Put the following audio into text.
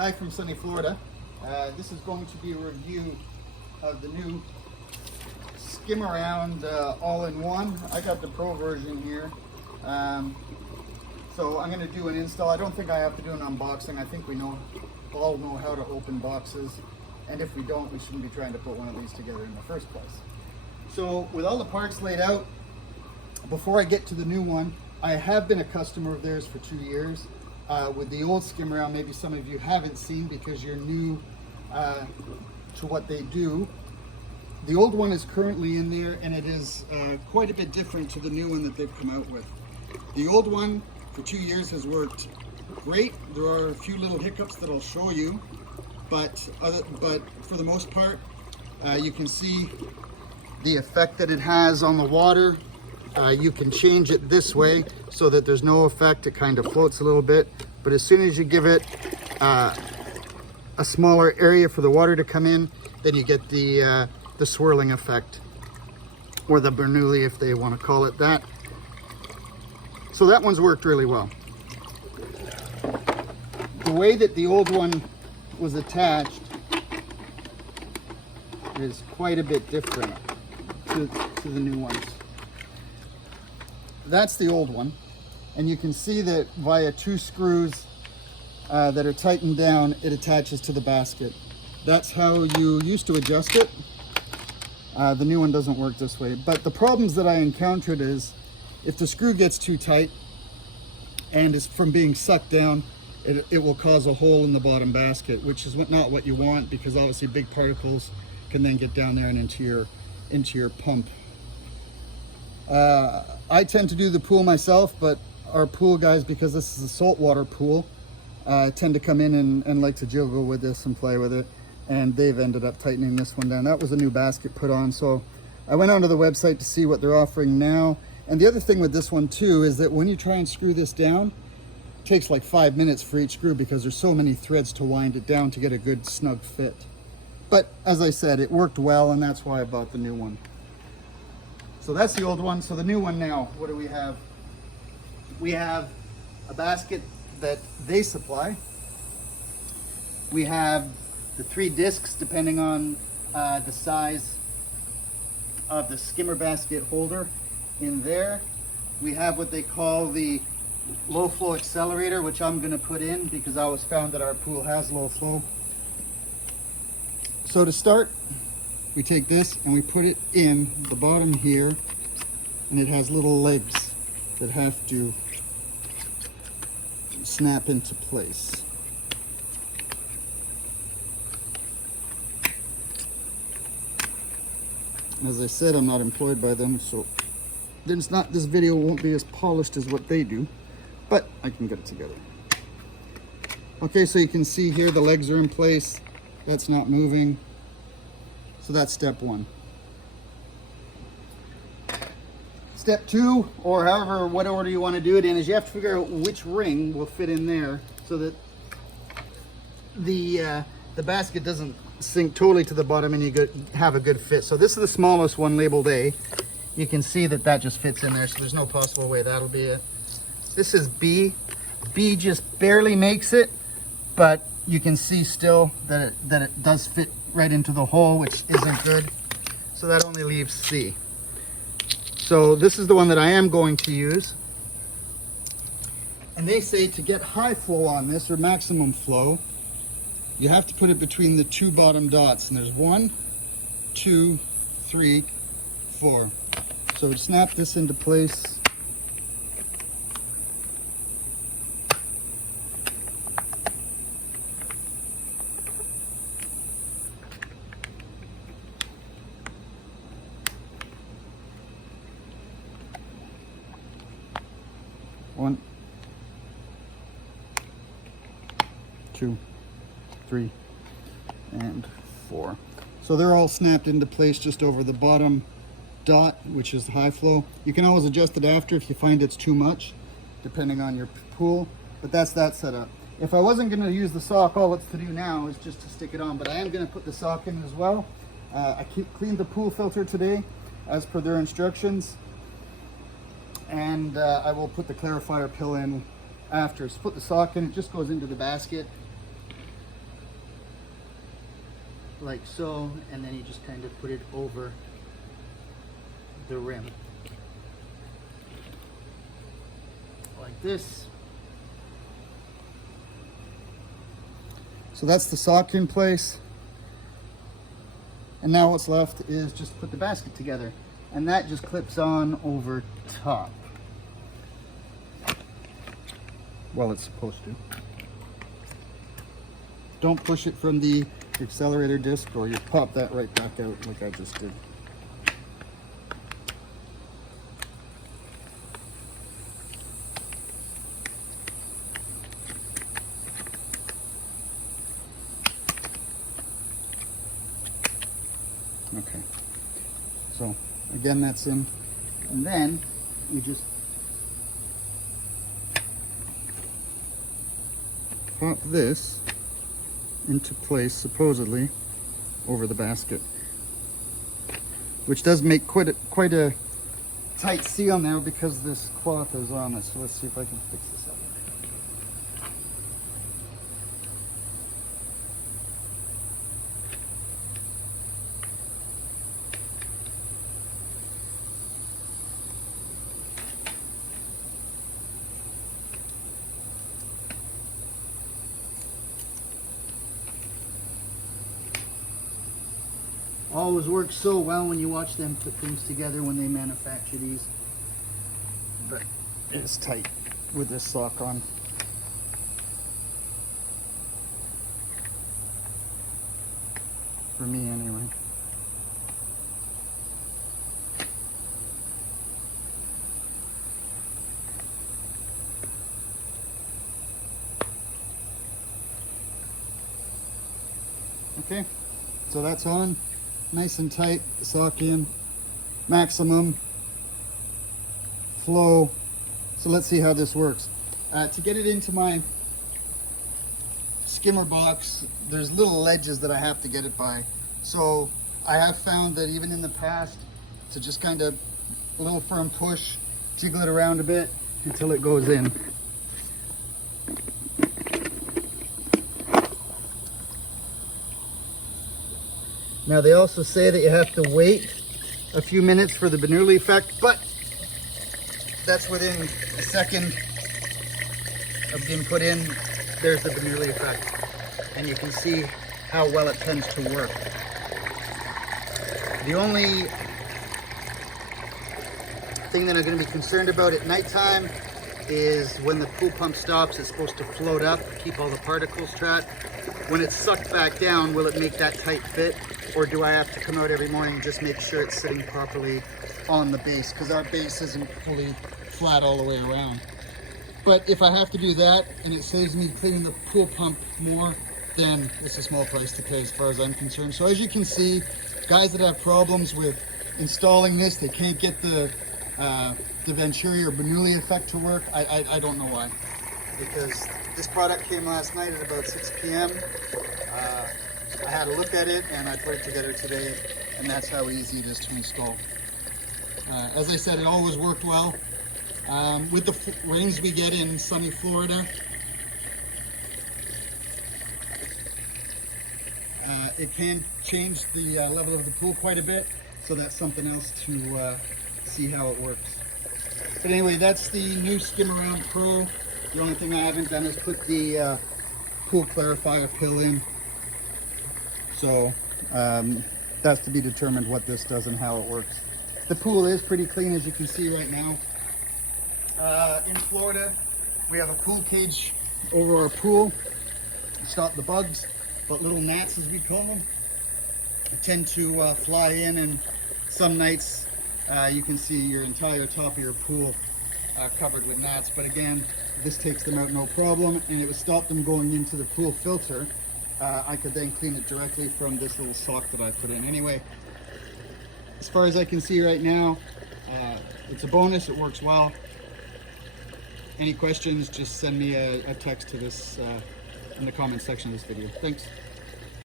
Hi from sunny Florida. This is going to be a review of the new Skim-A-Round all-in-one. I got the pro version here. So I'm going to do an install. I don't think I have to do an unboxing. I think we all know how to open boxes. And if we don't, we shouldn't be trying to put one of these together in the first place. So with all the parts laid out, before I get to the new one, I have been a customer of theirs for 2 years. With the old Skim-A-Round, maybe some of you haven't seen because you're new to what they do. The old one is currently in there, and it is quite a bit different to the new one that they've come out with. The old one for 2 years has worked great. There are a few little hiccups that I'll show you, but for the most part, you can see the effect that it has on the water. You can change it this way so that there's no effect. It kind of floats a little bit, but as soon as you give it a smaller area for the water to come in, then you get the swirling effect, or the Bernoulli if they want to call it that. So that one's worked really well. The way that the old one was attached is quite a bit different to the new ones. That's the old one, and you can see that via 2 screws that are tightened down, it attaches to the basket. That's how you used to adjust it. The new one doesn't work this way, but the problems that I encountered is if the screw gets too tight and is from being sucked down, it will cause a hole in the bottom basket, which is not what you want, because obviously big particles can then get down there and into your pump. I tend to do the pool myself, but our pool guys, because this is a saltwater pool, tend to come in and like to jiggle with this and play with it, and they've ended up tightening this one down. That was a new basket put on, so I went onto the website to see what they're offering now. And the other thing with this one too is that when you try and screw this down, it takes like 5 minutes for each screw because there's so many threads to wind it down to get a good snug fit. But as I said, it worked well, and that's why I bought the new one. So that's the old one. So the new one now, what do we have? We have a basket that they supply. We have the 3 discs depending on the size of the skimmer basket holder in there. We have what they call the low flow accelerator, which I'm going to put in because I always found that our pool has low flow. So to start, we take this and we put it in the bottom here, and it has little legs that have to snap into place. As I said, I'm not employed by them, so this video won't be as polished as what they do, but I can get it together. Okay, so you can see here the legs are in place. That's not moving. So that's step 1. Step 2, or however, what order you want to do it in, is you have to figure out which ring will fit in there so that the basket doesn't sink totally to the bottom and you have a good fit. So this is the smallest one, labeled A. You can see that just fits in there, so there's no possible way that'll be it. This is B. B just barely makes it, but you can see still that it does fit right into the hole, which isn't good. So that only leaves C. So this is the one that I am going to use. And they say to get high flow on this, or maximum flow, you have to put it between the 2 bottom dots. And there's 1, 2, 3, 4. So snap this into place. One, 2, 3, and 4. So they're all snapped into place just over the bottom dot, which is the high flow. You can always adjust it after if you find it's too much, depending on your pool, but that's that setup. If I wasn't going to use the sock, all it's to do now is just to stick it on, but I am going to put the sock in as well. I cleaned the pool filter today as per their instructions, and I will put the clarifier pill in after. So put the sock in, it just goes into the basket. like so, and then you just kind of put it over the rim like this. So that's the sock in place. And now what's left is just put the basket together. And that just clips on over top. Well, it's supposed to. Don't push it from the accelerator disc or you pop that right back out like I just did. Okay, so again that's in, and then you just pop this into place supposedly over the basket, which does make quite a tight seal now because this cloth is on it. So let's see if I can fix this up. Always works so well when you watch them put things together when they manufacture these, but it's tight with this sock on. For me anyway. Okay, so that's on. Nice and tight, the sock in, maximum flow. So let's see how this works. To get it into my skimmer box, there's little ledges that I have to get it by. So I have found that even in the past, to just kind of a little firm push, jiggle it around a bit until it goes in. Now they also say that you have to wait a few minutes for the Bernoulli effect, but that's within a second of being put in. There's the Bernoulli effect, and you can see how well it tends to work. The only thing that I'm going to be concerned about at nighttime is when the pool pump stops, it's supposed to float up, keep all the particles trapped. When it's sucked back down, will it make that tight fit? Or do I have to come out every morning and just make sure it's sitting properly on the base? Because our base isn't fully flat all the way around. But if I have to do that and it saves me cleaning the pool pump more, then it's a small price to pay as far as I'm concerned. So as you can see, guys that have problems with installing this, they can't get the Venturi or Bernoulli effect to work. I don't know why. Because this product came last night at about 6 p.m. I had a look at it and I put it together today, and that's how easy it is to install. As I said, it always worked well. With the rains we get in sunny Florida, it can change the level of the pool quite a bit, so that's something else to see how it works. But anyway, that's the new Skim-A-Round Pro. The only thing I haven't done is put the pool clarifier pill in. So that's to be determined what this does and how it works. The pool is pretty clean, as you can see right now. In Florida, we have a pool cage over our pool to stop the bugs, but little gnats, as we call them, tend to fly in, and some nights you can see your entire top of your pool covered with gnats. But again, this takes them out no problem, and it would stop them going into the pool filter. I could then clean it directly from this little sock that I put in. Anyway, as far as I can see right now, it's a bonus. It works well. Any questions, just send me a text to this in the comment section of this video. Thanks.